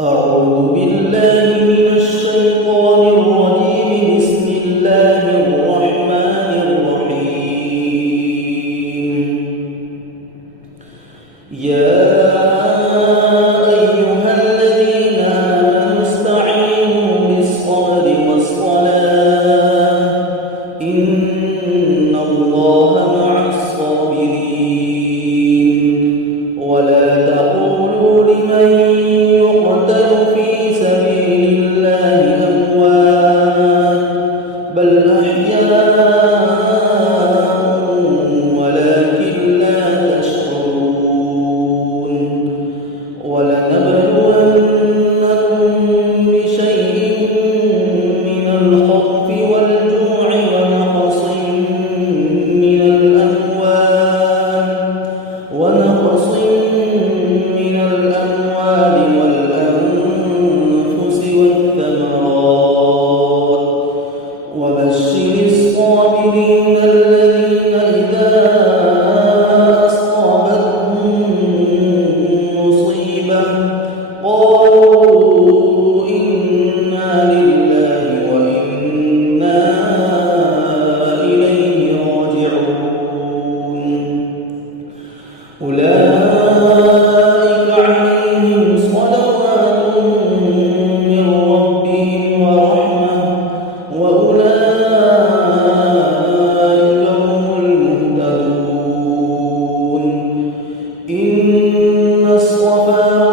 أعوذ بالله من الشيطان الرجيم. بسم الله الرحمن الرحيم. يا أيها الذين آمنوا استعينوا بالصبر والصلاة إن الله مع الصابرين. ولا تقولوا لمن يقتل في سبيل الله أموات بل أحياء ولكن لا تشعرون. ولنبلونكم بشيء من الخوف والجوع ونقص من الأموال والأنفس والثمرات. وبشر الصابرين الذين إذا أصابتهم مصيبة قالوا إنا لله وإنا إليه راجعون. أولئك عليهم صلوات من ربهم ورحمة وأولئك هم المهتدون. إن الصفا